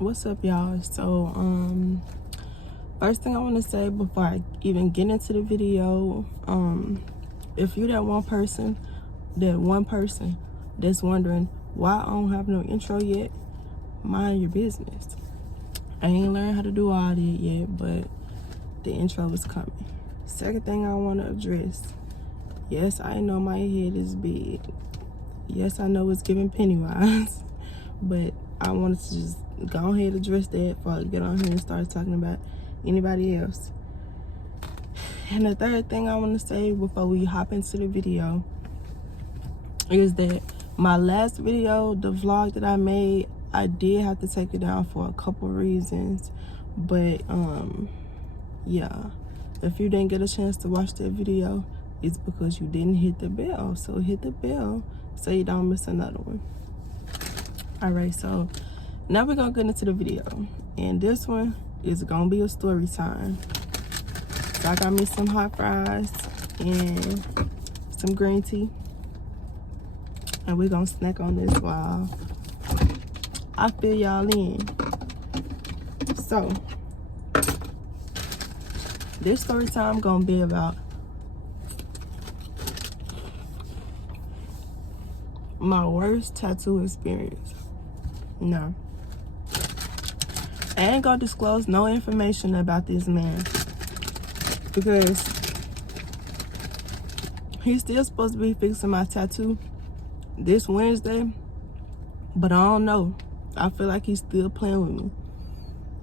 What's up, y'all? So first thing I want to say before I even get into the video, if you're that one person that's wondering why I don't have no intro yet, mind your business. I ain't learned how to do all that yet, but the intro is coming. Second thing I want to address, yes, I know my head is big. Yes, I know it's giving Pennywise, but I wanted to just go ahead and address that before I get on here and start talking about anybody else. And the third thing I want to say before we hop into the video is that my last video, the vlog that I made, I did have to take it down for a couple reasons. But yeah, if you didn't get a chance to watch that video, it's because you didn't hit the bell. So hit the bell so you don't miss another one. All right, so now we're gonna get into the video, and this one is gonna be a story time. So I got me some hot fries and some green tea, and we're gonna snack on this while I fill y'all in. So this story time gonna be about my worst tattoo experience. No, I ain't gonna disclose no information about this man because he's still supposed to be fixing my tattoo this Wednesday, but I don't know. I feel like he's still playing with me,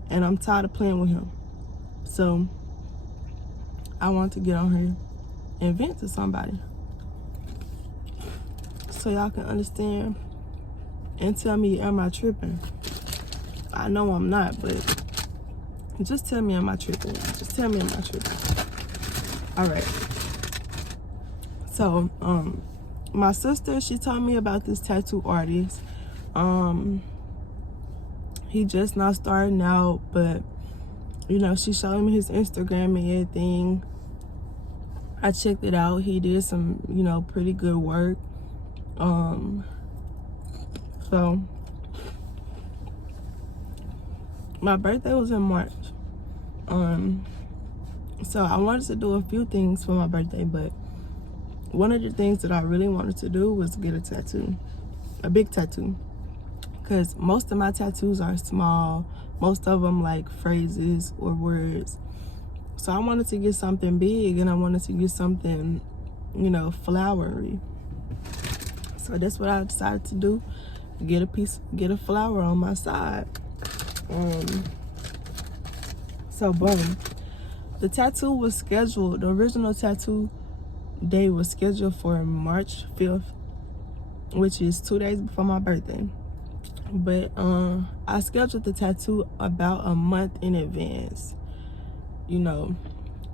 and I'm tired of playing with him. So I want to get on here and vent to somebody so y'all can understand and tell me, am I tripping? I know I'm not, but just tell me, am I tripping? Just tell me, am I tripping? All right. So, my sister, she told me about this tattoo artist. He just not starting out, but you know, she showed me his Instagram and everything. I checked it out. He did some, you know, pretty good work. So my birthday was in March. So I wanted to do a few things for my birthday, but one of the things that I really wanted to do was get a tattoo, a big tattoo, because most of my tattoos are small. Most of them like phrases or words. So I wanted to get something big, and I wanted to get something, you know, flowery. So that's what I decided to do. Get a flower on my side. So boom, the tattoo was scheduled. The original tattoo day was scheduled for March 5th, which is 2 days before my birthday. But I scheduled the tattoo about a month in advance. You know,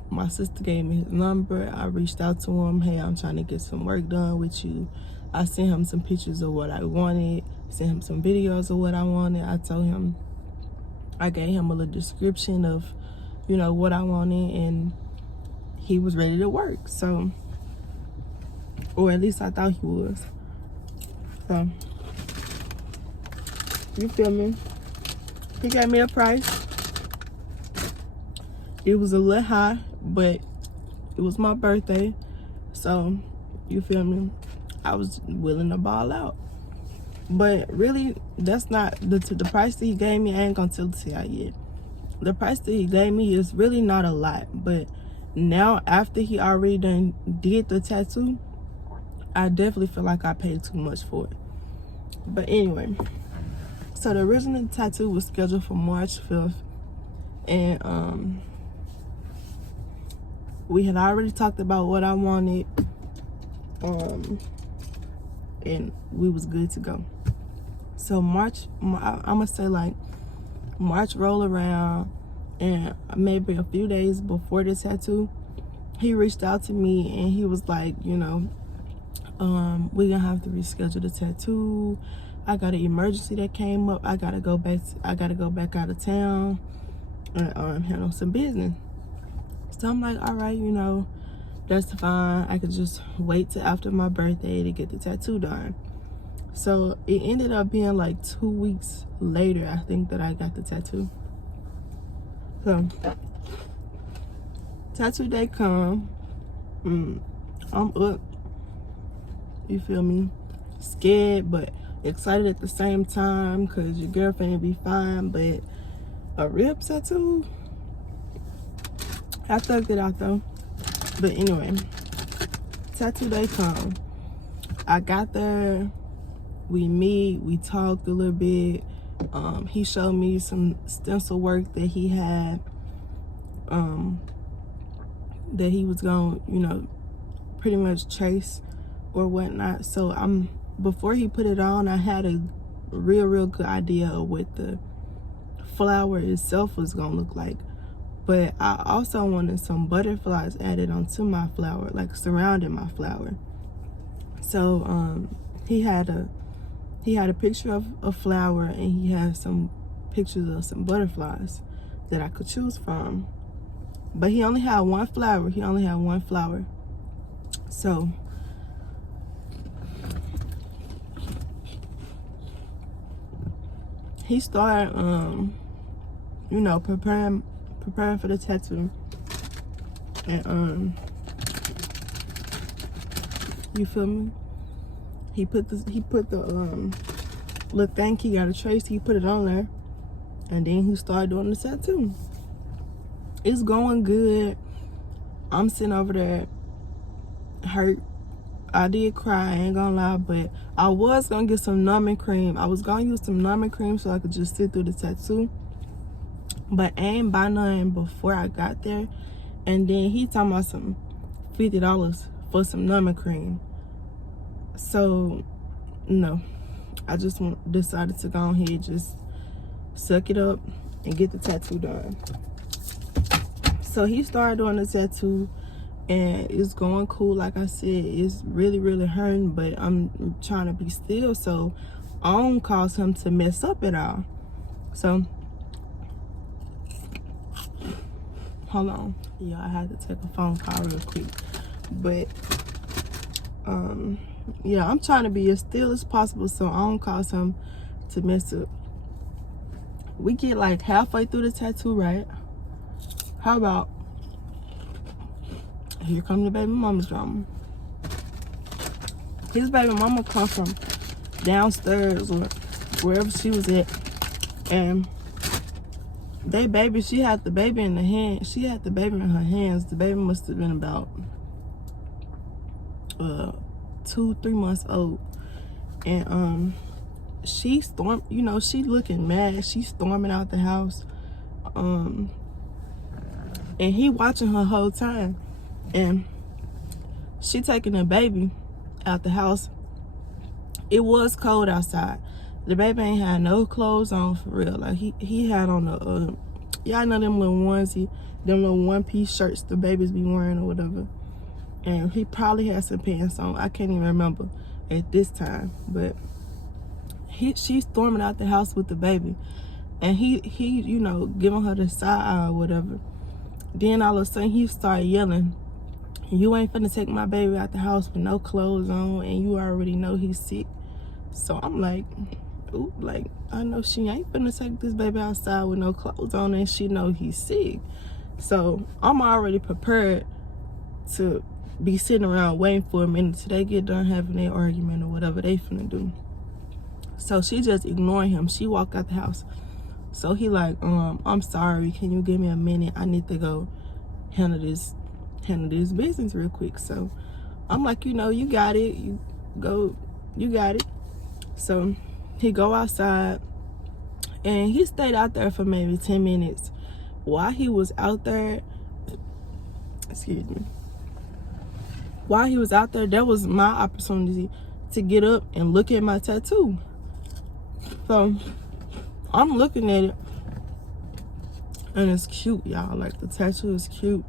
my sister gave me his number. I reached out to him. Hey, I'm trying to get some work done with you. I sent him some pictures of what I wanted, sent him some videos of what I wanted. I told him, I gave him a little description of, you know, what I wanted, and he was ready to work. So, or at least I thought he was. So, you feel me? He gave me a price. It was a little high, but it was my birthday. So, you feel me? I was willing to ball out. But really, that's not the price that he gave me. I ain't gonna tell y'all yet. The price that he gave me is really not a lot, but now after he already done did the tattoo, I definitely feel like I paid too much for it. But anyway, so the original tattoo was scheduled for March 5th, and we had already talked about what I wanted, and we was good to go. So March, I'm gonna say like March roll around, and maybe a few days before the tattoo, he reached out to me and he was like, you know, we're gonna have to reschedule the tattoo. I got an emergency that came up. I gotta go back out of town and handle some business. So I'm like, all right, you know, that's fine. I could just wait till after my birthday to get the tattoo done. So it ended up being like 2 weeks later, I think, that I got the tattoo. So tattoo day come, I'm up, you feel me? Scared but excited at the same time, because your girlfriend be fine, but a rib tattoo, I thugged it out though. But anyway, tattoo day come. I got there, we meet, we talked a little bit. He showed me some stencil work that he had, that he was gonna, you know, pretty much trace or whatnot. So before he put it on, I had a real good idea of what the flower itself was gonna look like. But I also wanted some butterflies added onto my flower, like surrounding my flower. So he had a picture of a flower, and he had some pictures of some butterflies that I could choose from. But he only had one flower. So he started, you know, preparing for the tattoo. And you feel me? He put the little thing he got a trace, he put it on there, and then he started doing the tattoo. It's going good. I'm sitting over there hurt. I did cry, I ain't gonna lie, but I was gonna get some numbing cream. I was gonna use some numbing cream so I could just sit through the tattoo, but I ain't buy none before I got there. And then he talking about some $50 for some numbing cream. So no, I just decided to go ahead, just suck it up and get the tattoo done. So he started doing the tattoo, and it's going cool. Like I said, it's really hurting, but I'm trying to be still so I don't cause him to mess up at all. So hold on, yeah, I had to take a phone call real quick. But yeah, I'm trying to be as still as possible so I don't cause him to mess up. We get like halfway through the tattoo, right? How about, here comes the baby mama's drama. His baby mama come from downstairs or wherever she was at, and she had the baby in the hand. She had the baby in her hands. The baby must have been about 2-3 months old. And she stormed, you know, she looking mad. She's storming out the house. And he watching her whole time. And she taking the baby out the house. It was cold outside. The baby ain't had no clothes on for real. Like he had on a y'all know them little onesie, them little one-piece shirts the babies be wearing or whatever. And he probably had some pants on. I can't even remember at this time. But she's storming out the house with the baby. And he you know, giving her the side eye or whatever. Then all of a sudden he started yelling, "You ain't finna take my baby out the house with no clothes on, and you already know he's sick." So I'm like, ooh, like, I know she ain't finna take this baby outside with no clothes on, and she know he's sick. So I'm already prepared to be sitting around waiting for a minute till they get done having their argument or whatever they finna do. So she just ignoring him. She walked out the house. So he like, "I'm sorry, can you give me a minute? I need to go handle this business real quick." So I'm like, you know, you got it. You got it. So he go outside, and he stayed out there for maybe 10 minutes. While he was out there, while he was out there, that was my opportunity to get up and look at my tattoo. So I'm looking at it, and it's cute, y'all. Like, the tattoo is cute.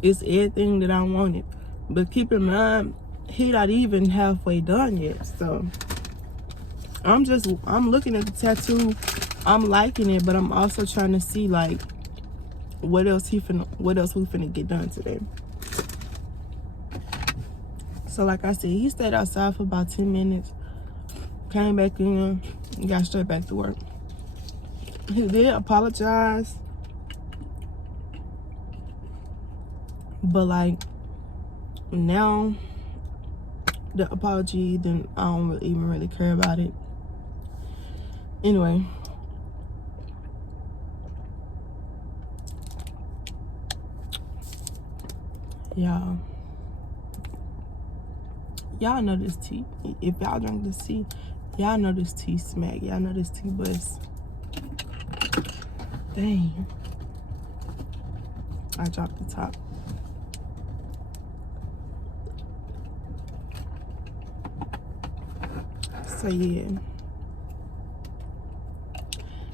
It's everything that I wanted. But keep in mind, he not even halfway done yet. So I'm looking at the tattoo. I'm liking it, but I'm also trying to see, like, what else we finna get done today. So like I said, he stayed outside for about 10 minutes. came back in, and got straight back to work. He did apologize, but like now the apology, then I don't even really care about it. Anyway, y'all know this tea. If y'all drink this tea, y'all know this tea smack. Y'all know this tea bust. Dang, I dropped the top. So yeah,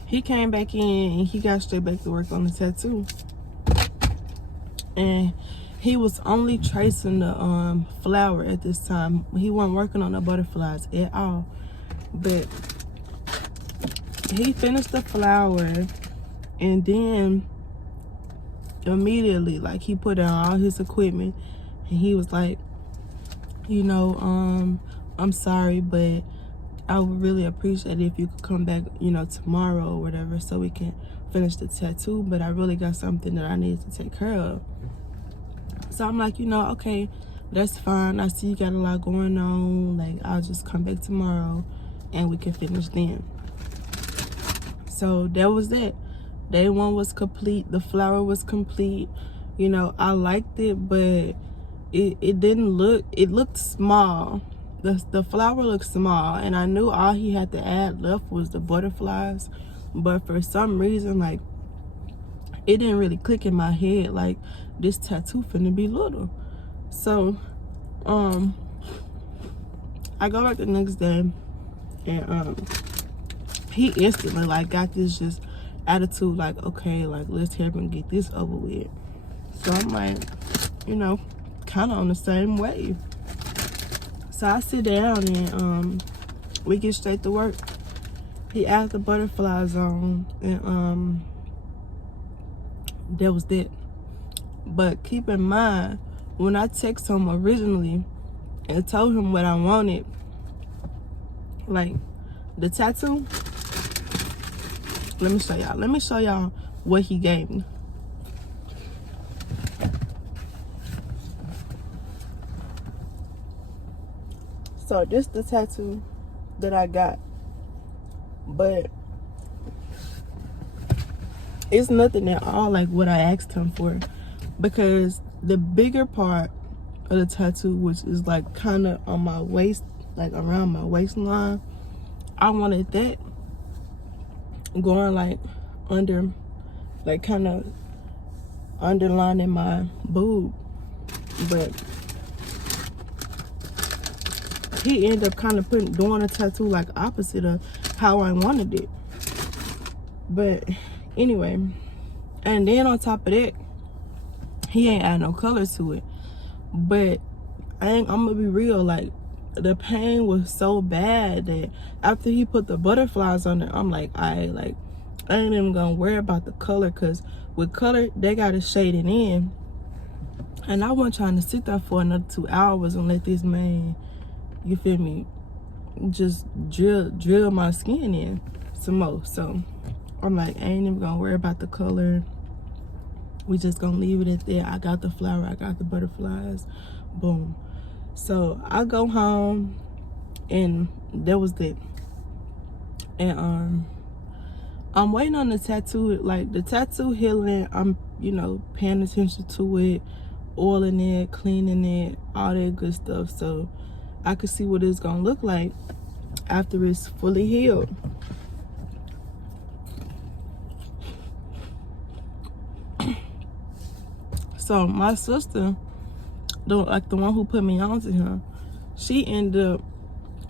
he came back in and he got straight back to work on the tattoo, and he was only tracing the flower at this time. He wasn't working on the butterflies at all. But he finished the flower, and then immediately, like, he put down all his equipment, and he was like, you know, I'm sorry, but I would really appreciate it if you could come back, you know, tomorrow or whatever, so we can finish the tattoo. But I really got something that I need to take care of. So I'm like, you know, okay, that's fine. I see you got a lot going on. Like, I'll just come back tomorrow and we can finish then. So that was that. Day one was complete. The flower was complete. You know, I liked it, but it didn't look, it looked small. The flower looked small, and I knew all he had to add left was the butterflies. But for some reason, like, it didn't really click in my head, like, this tattoo finna be little. So I go back the next day, and he instantly, like, got this just attitude, like, okay, like, let's hurry and get this over with. So I'm like, you know, kind of on the same wave. So I sit down and we get straight to work. He added the butterflies on, and that was that. But keep in mind, when I text him originally and told him what I wanted, like the tattoo, let me show y'all. Let me show y'all what he gave me. So this the tattoo that I got, but it's nothing at all like what I asked him for, because the bigger part of the tattoo, which is like kind of on my waist, like around my waistline, I wanted that going like under, like kind of underlining my boob. But he ended up kind of doing a tattoo like opposite of how I wanted it. But anyway, and then on top of that, he ain't add no color to it. But I'm gonna be real, like, the pain was so bad that after he put the butterflies on it, I'm like, I ain't even gonna worry about the color, because with color, they gotta shade it in. And I wasn't trying to sit there for another 2 hours and let this man, you feel me, just drill my skin in some more. So I'm like, I ain't even gonna worry about the color. We just gonna leave it at that. I got the flower, I got the butterflies, boom. So I go home, and that was that. And I'm waiting on the tattoo, like the tattoo healing. I'm, you know, paying attention to it, oiling it, cleaning it, all that good stuff, so I could see what it's gonna look like after it's fully healed. So my sister, the one who put me on to him, she ended up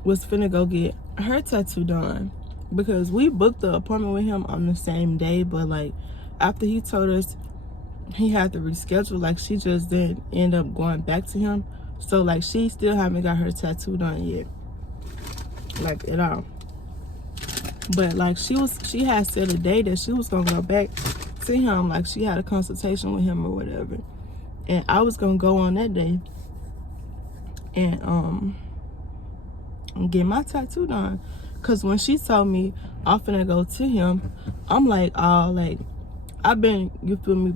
was finna go get her tattoo done, because we booked the appointment with him on the same day, but like after he told us he had to reschedule, like she just didn't end up going back to him. So like she still haven't got her tattoo done yet, like at all. But like she had said a day that she was gonna go back to him, like she had a consultation with him or whatever, and I was gonna go on that day and get my tattoo done. Because when she told me I'm finna go to him, I'm like, oh, like, I've been, you feel me,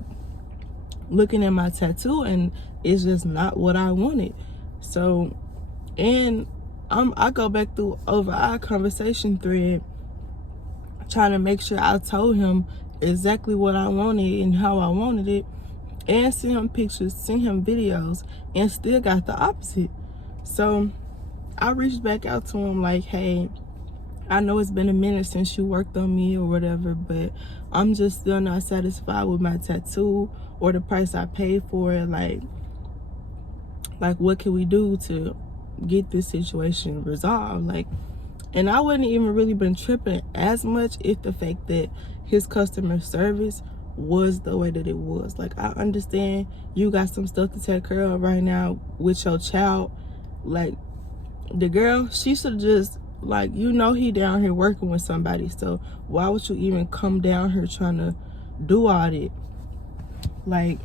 looking at my tattoo, and it's just not what I wanted. So, and I go back through over our conversation thread, trying to make sure I told him exactly what I wanted and how I wanted it, and send him pictures, send him videos, and still got the opposite. So I reached back out to him like, hey, I know it's been a minute since you worked on me or whatever, but I'm just still not satisfied with my tattoo or the price I paid for it. Like what can we do to get this situation resolved? Like, and I wouldn't even really been tripping as much if the fact that his customer service was the way that it was. Like, I understand you got some stuff to take care of right now with your child. Like, the girl, she should just, like, you know, he down here working with somebody, so why would you even come down here trying to do all that? Like,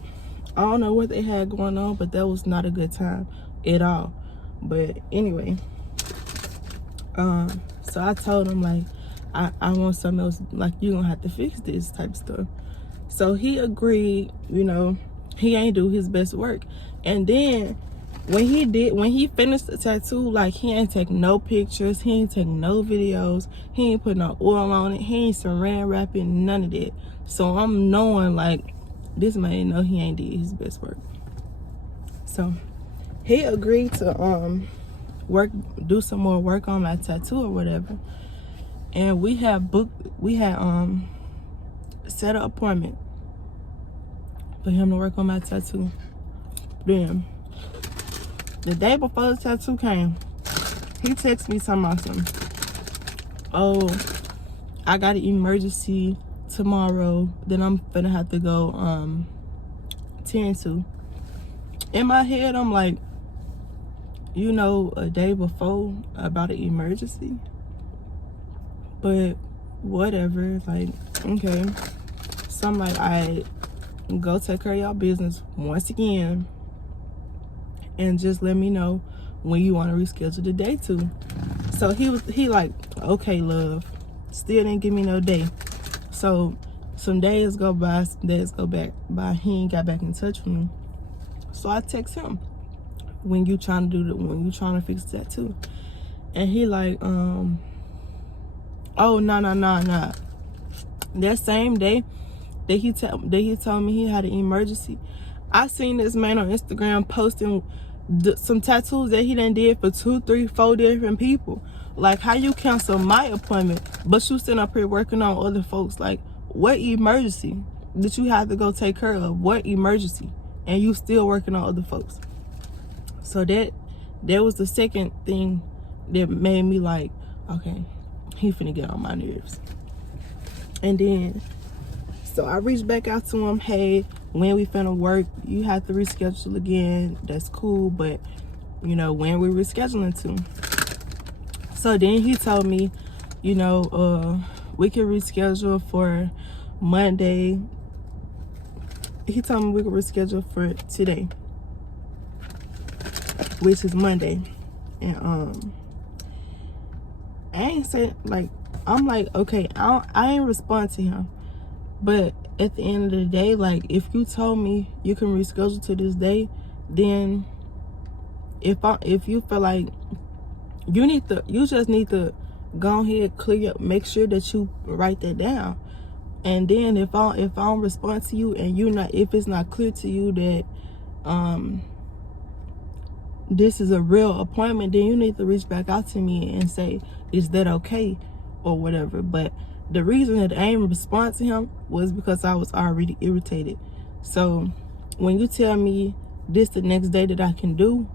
I don't know what they had going on, but that was not a good time at all. But anyway, so I told him, like, I want something else, like, you gonna have to fix this type of stuff. So he agreed, you know, he ain't do his best work. And then when he finished the tattoo, like, he ain't take no pictures, he ain't take no videos, he ain't put no oil on it, he ain't saran wrap it, none of that. So I'm knowing, like, this man know he ain't did his best work. So he agreed to do some more work on my tattoo or whatever. And we had set an appointment for him to work on my tattoo. Then the day before the tattoo came, he texted me talking about something. Oh, I got an emergency tomorrow that I'm gonna have to go tend to. In my head, I'm like, you know, a day before about an emergency? But whatever, like, okay. So I'm like, I go take care of y'all business once again, and just let me know when you want to reschedule the day to. So he like, okay, love. Still didn't give me no day. So some days go by, some days go back by. He ain't got back in touch with me. So I text him, when you trying to fix that too? And he like, oh, no. That same day that he told me he had an emergency, I seen this man on Instagram posting some tattoos that he done did for 2, 3, 4 different people. Like, how you cancel my appointment, but you sitting up here working on other folks? Like, what emergency did you have to go take care of? What emergency? And you still working on other folks? So that was the second thing that made me like, okay, he finna get on my nerves. And then, so I reached back out to him, hey, when we finna work, you have to reschedule again. That's cool, but, you know, when we rescheduling to. So then he told me, you know, we can reschedule for Monday. He told me we could reschedule for today, which is Monday. And I ain't said, like, I'm like, okay, I ain't respond to him. But at the end of the day, like, if you told me you can reschedule to this day, then if you feel like you just need to go ahead, clear up, make sure that you write that down. And then if I don't respond to you, and if it's not clear to you that this is a real appointment, then you need to reach back out to me and say, is that okay, or whatever. But the reason that I didn't respond to him was because I was already irritated. So when you tell me this the next day that I can do,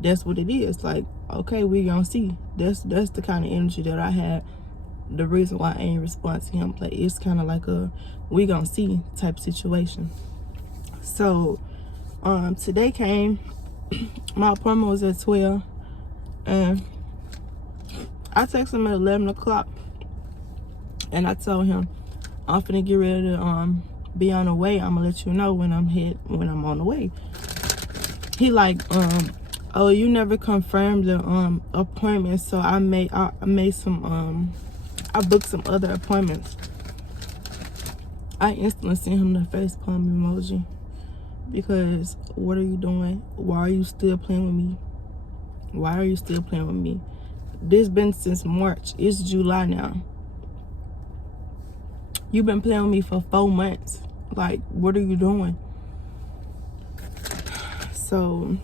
that's what it is. Like, okay, we gonna see. That's the kind of energy that I had. The reason why I ain't respond to him, like, it's kind of like a we gonna see type situation. So today came. My appointment was at 12, and I texted him at 11 o'clock, and I told him I'm finna get ready to be on the way. I'm gonna let you know when I'm on the way. He like, Oh, you never confirmed the appointment, so I made some I booked some other appointments. I instantly sent him the face palm emoji because what are you doing? Why are you still playing with me? Why are you still playing with me? This been since March. It's July now. You've been playing with me for 4 months. Like, what are you doing? So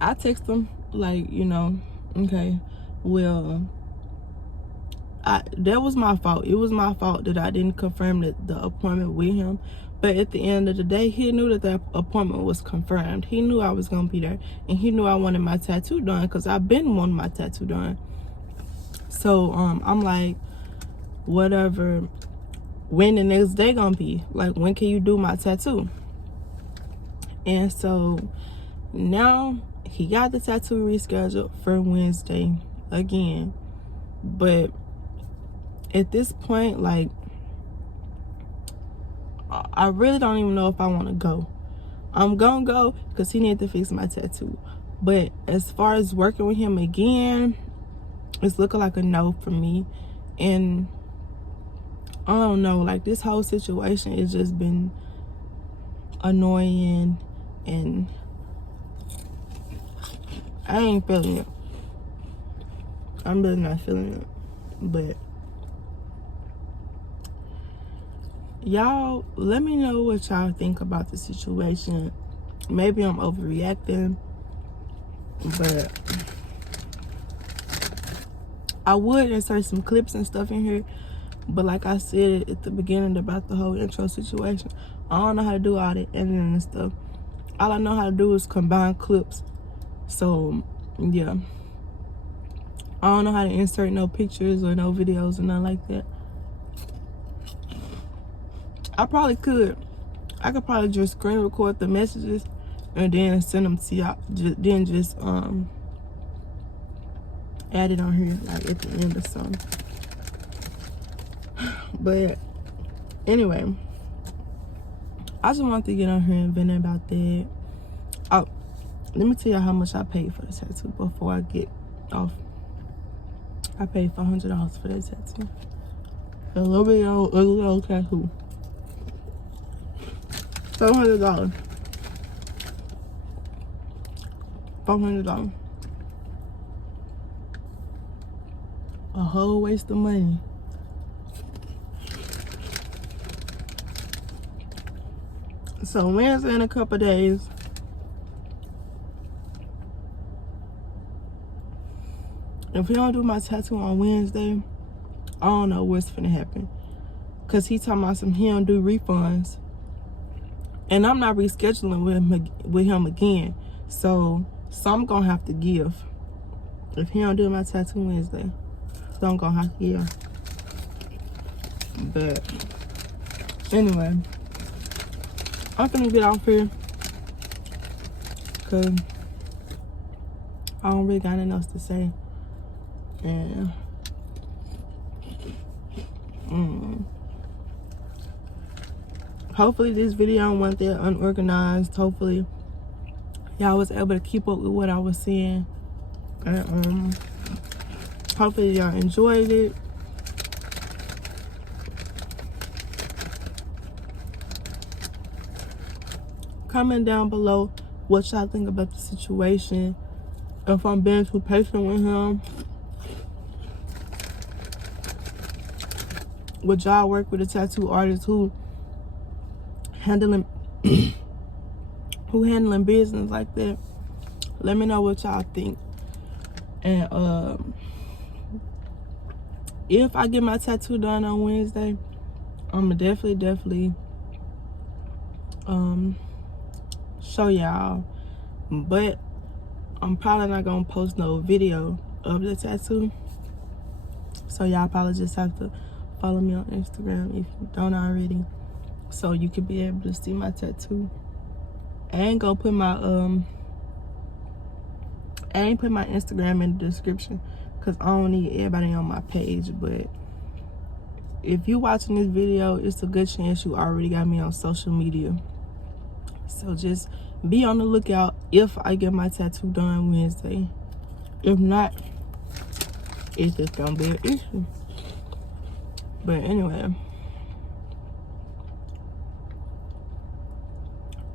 I text him like, you know, okay, well, that was my fault. It was my fault that I didn't confirm the appointment with him. But at the end of the day, he knew that the appointment was confirmed. He knew I was gonna be there, and he knew I wanted my tattoo done because I've been wanting my tattoo done. So I'm like, whatever. When the next day gonna be? Like, when can you do my tattoo? And so now he got the tattoo rescheduled for Wednesday again. But at this point, like, I really don't even know if I want to go. I'm gonna go because he needs to fix my tattoo. But as far as working with him again, it's looking like a no for me. And I don't know, like, this whole situation has just been annoying, and I ain't feeling it. I'm really not feeling it. But y'all, let me know what y'all think about the situation. Maybe I'm overreacting, but I would insert some clips and stuff in here. But like I said at the beginning about the whole intro situation, I don't know how to do all the editing and stuff. All I know how to do is combine clips. So yeah, I don't know how to insert no pictures or no videos or nothing like that. I probably could. I could probably just screen record the messages and then send them to y'all. Then just add it on here like at the end or something. But anyway, I just wanted to get on here and vent about that. Oh, let me tell you how much I paid for the tattoo before I get off. I paid $400 for that tattoo. A little bit old, ugly old tattoo. $400. $400. A whole waste of money. So Wednesday in a couple days, if he don't do my tattoo on Wednesday, I don't know what's finna happen. Cause he talking about he don't do refunds. And I'm not rescheduling with him again. So I'm gonna have to give. If he don't do my tattoo Wednesday, so I'm gonna have to give. But anyway, I'm finna get off here. Cause I don't really got nothing else to say. And hopefully this video wasn't that unorganized. Hopefully y'all was able to keep up with what I was saying. And hopefully y'all enjoyed it. Comment down below what y'all think about the situation. If I'm being too patient with him. Would y'all work with a tattoo artist who handling business like that? Let me know what y'all think. And if I get my tattoo done on Wednesday, I'm definitely show y'all. But I'm probably not gonna post no video of the tattoo. So y'all probably just have to follow me on Instagram if you don't already, so you can be able to see my tattoo. I ain't gonna put my Instagram in the description because I don't need everybody on my page. But if you watching this video, it's a good chance you already got me on social media. So just be on the lookout if I get my tattoo done Wednesday. If not, it's just gonna be an issue. But anyway,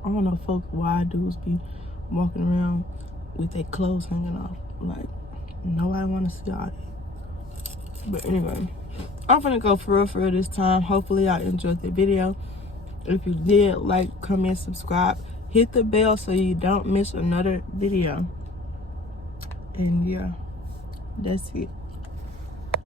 I don't know, folks, why dudes be walking around with their clothes hanging off. Like, nobody want to see all that. But anyway, I'm gonna go for real this time. Hopefully y'all enjoyed the video. If you did, like, comment, subscribe, hit the bell so you don't miss another video. And yeah, that's it.